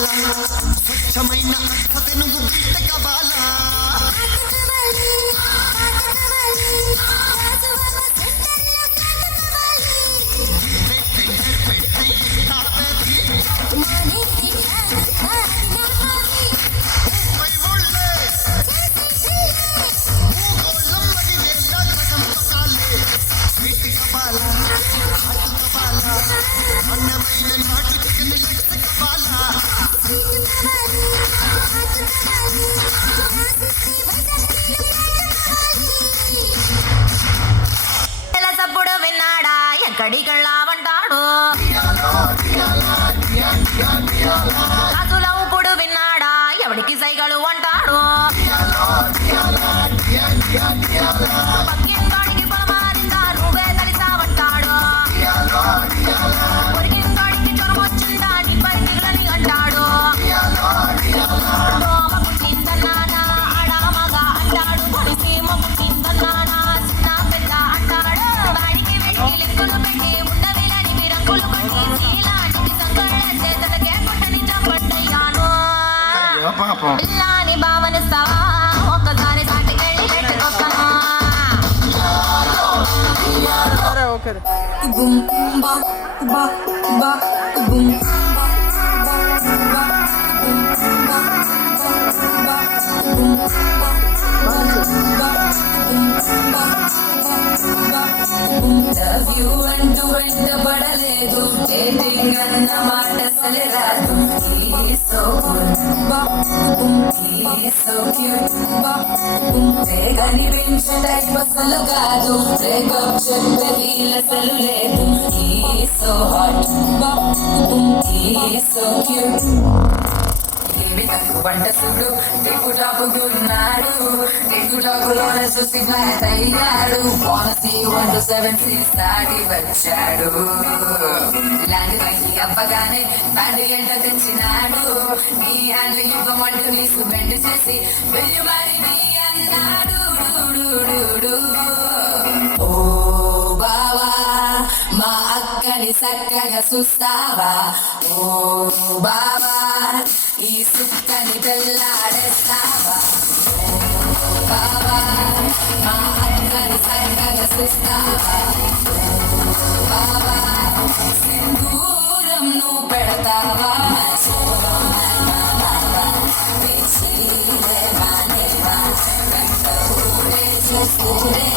కావాలా స్వచ్ఛమైన అర్థత నువ్వు బిడ్డ కావాలా సప్పుడు విన్నాడా ఎక్కడికెళ్ళావంటాడు రాజుల ఊపుడు విన్నాడా ఎవడికి సైగలు అంటాడు పక్కింటోడికి పొలమారిందా నువ్వే తలిసావంటాడు పొరిగింటోడికి జ్వరం వచ్చిందా నీపై దిగులని అంటాడు దోమ పుట్టిందన్నానా అడమగా అంటాడు పొడిసీమ పుట్టిందన్నానా చిన్న పెద్ద అంటాడు వాడికి వీడికి లింకులు పెట్టి ఉండవిలని విరంకులు కొట్టి నీలాంటిది సంకళ్ళేస్తే తనకే పుట్టని చంపట్టయ్యాను పిల్లాని భావనిస్తావా ఒక్కసారి సాటికెళ్ళి ఎట్టుకొస్తాను అంటూ వెంటబడలేదు డేటింగ్ అన్న మాట అసలే రాదు కనిపించే అసలు కాదు బ్రేకప్ చెప్పే వీళ్ళసలు లేదు సో హాట్ సో క్యూట్ వంట చూడు టిక్కుటాకున్నాడు టిక్కుటాకులోనే చూసి బ్లాక్ అయ్యాడు పాలసీ 127 దాటి వచ్చాడు ఇలాంటి అవ్వగానే బ్యాండ్ ఎంట తెచ్చినాడు నీ హ్యాండ్లు ఇవ్వమంటూ నీకు బెండ్ చేసి వెళ్ళి మరి అన్నాడు ఓ బావా మా అక్కని చక్కగా చూస్తావా ఓ బావా ఈ సుక్కని పెళ్ళాడేస్తావా బావా మా అక్కని చక్కగా చూస్తావా బావా సింధూరం నువ్వు పెడతావా చూస్తూనే